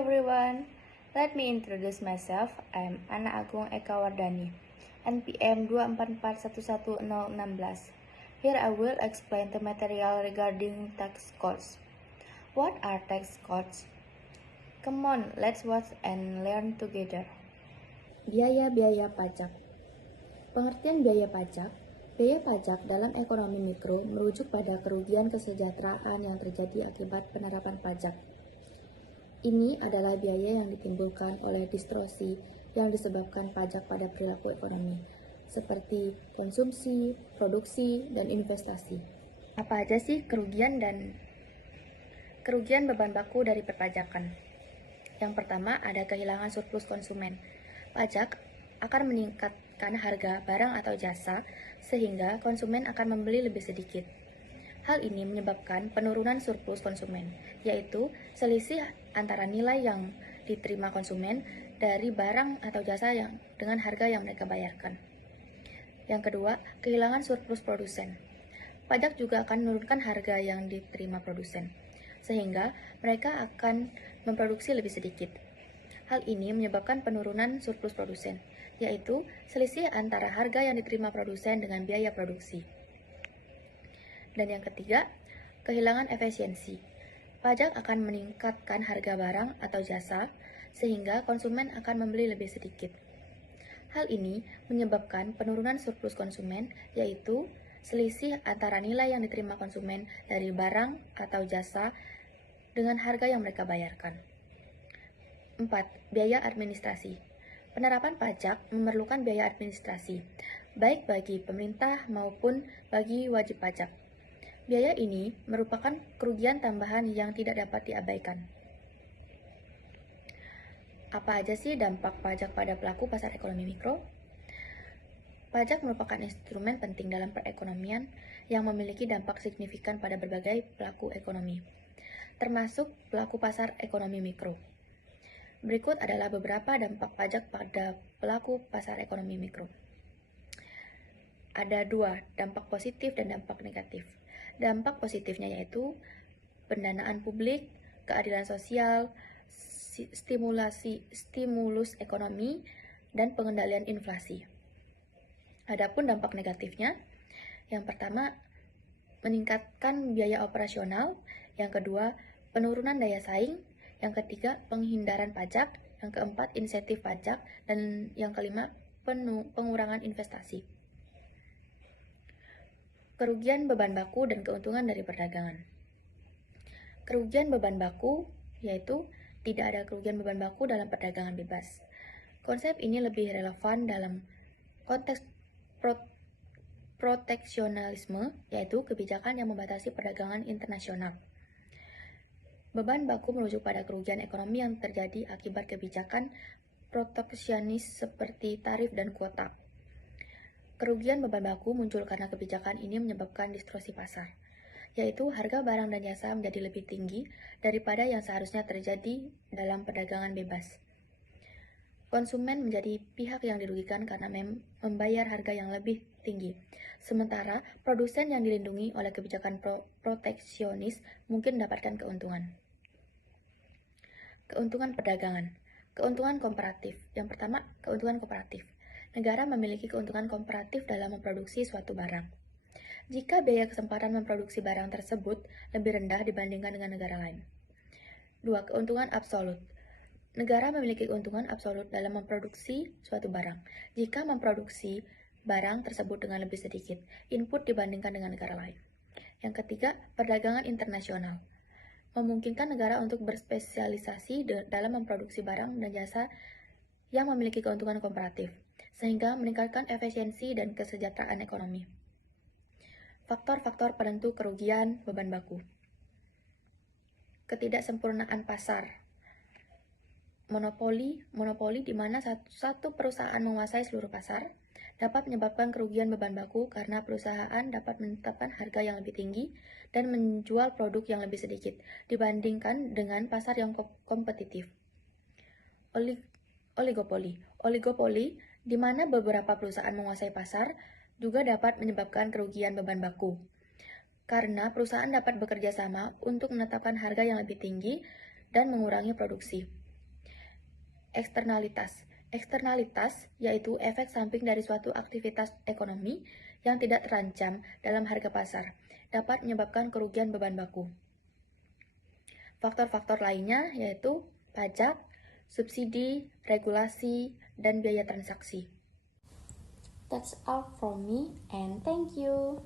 everyone, let me introduce myself. I'm Anna Agung Eka Wardani, NPM 2441116. Here I will explain the material regarding tax codes. What are tax codes? Come on, let's watch and learn together. Biaya-biaya pajak. Pengertian biaya pajak dalam ekonomi mikro merujuk pada kerugian kesejahteraan yang terjadi akibat penerapan pajak. Ini adalah biaya yang ditimbulkan oleh distorsi yang disebabkan pajak pada perilaku ekonomi, seperti konsumsi, produksi, dan investasi. Apa aja sih kerugian beban baku dari perpajakan? Yang pertama ada kehilangan surplus konsumen. Pajak akan meningkatkan harga barang atau jasa sehingga konsumen akan membeli lebih sedikit. Hal ini menyebabkan penurunan surplus konsumen, yaitu selisih antara nilai yang diterima konsumen dari barang atau jasa dengan harga yang mereka bayarkan. Yang kedua, kehilangan surplus produsen. Pajak juga akan menurunkan harga yang diterima produsen, sehingga mereka akan memproduksi lebih sedikit. Hal ini menyebabkan penurunan surplus produsen, yaitu selisih antara harga yang diterima produsen dengan biaya produksi. Dan yang ketiga, kehilangan efisiensi. Pajak akan meningkatkan harga barang atau jasa, sehingga konsumen akan membeli lebih sedikit. Hal ini menyebabkan penurunan surplus konsumen, yaitu selisih antara nilai yang diterima konsumen dari barang atau jasa dengan harga yang mereka bayarkan. 4. Biaya administrasi. Penerapan pajak memerlukan biaya administrasi, baik bagi pemerintah maupun bagi wajib pajak. Biaya ini merupakan kerugian tambahan yang tidak dapat diabaikan. Apa aja sih dampak pajak pada pelaku pasar ekonomi mikro? Pajak merupakan instrumen penting dalam perekonomian yang memiliki dampak signifikan pada berbagai pelaku ekonomi, termasuk pelaku pasar ekonomi mikro. Berikut adalah beberapa dampak pajak pada pelaku pasar ekonomi mikro. Ada dua, dampak positif dan dampak negatif. Dampak positifnya yaitu pendanaan publik, keadilan sosial, stimulus ekonomi, dan pengendalian inflasi. Adapun dampak negatifnya, yang pertama, meningkatkan biaya operasional, yang kedua, penurunan daya saing, yang ketiga, penghindaran pajak, yang keempat, insentif pajak, dan yang kelima, pengurangan investasi. Kerugian beban baku dan keuntungan dari perdagangan. Kerugian beban baku yaitu tidak ada kerugian beban baku dalam perdagangan bebas. Konsep ini lebih relevan dalam konteks proteksionalisme, yaitu kebijakan yang membatasi perdagangan internasional. Beban baku merujuk pada kerugian ekonomi yang terjadi akibat kebijakan proteksionis seperti tarif dan kuota. Kerugian beban baku muncul karena kebijakan ini menyebabkan distorsi pasar, yaitu harga barang dan jasa menjadi lebih tinggi daripada yang seharusnya terjadi dalam perdagangan bebas. Konsumen menjadi pihak yang dirugikan karena membayar harga yang lebih tinggi, sementara produsen yang dilindungi oleh kebijakan proteksionis mungkin mendapatkan keuntungan. Keuntungan perdagangan. Keuntungan komparatif. Yang pertama, keuntungan komparatif. Negara memiliki keuntungan komparatif dalam memproduksi suatu barang. Jika biaya kesempatan memproduksi barang tersebut lebih rendah dibandingkan dengan negara lain. 2. Keuntungan absolut. Negara memiliki keuntungan absolut dalam memproduksi suatu barang. Jika memproduksi barang tersebut dengan lebih sedikit input dibandingkan dengan negara lain. Yang ketiga, perdagangan internasional. Memungkinkan negara untuk berspesialisasi dalam memproduksi barang dan jasa yang memiliki keuntungan komparatif, sehingga meningkatkan efisiensi dan kesejahteraan ekonomi. Faktor-faktor penentu kerugian beban baku. Ketidaksempurnaan pasar. Monopoli di mana satu perusahaan menguasai seluruh pasar dapat menyebabkan kerugian beban baku karena perusahaan dapat menetapkan harga yang lebih tinggi dan menjual produk yang lebih sedikit dibandingkan dengan pasar yang kompetitif. Oligopoli, di mana beberapa perusahaan menguasai pasar, juga dapat menyebabkan kerugian beban baku. Karena perusahaan dapat bekerja sama untuk menetapkan harga yang lebih tinggi dan mengurangi produksi. Eksternalitas. Eksternalitas yaitu efek samping dari suatu aktivitas ekonomi yang tidak terancam dalam harga pasar, dapat menyebabkan kerugian beban baku. Faktor-faktor lainnya yaitu pajak, subsidi, regulasi, dan biaya transaksi. That's all from me and thank you.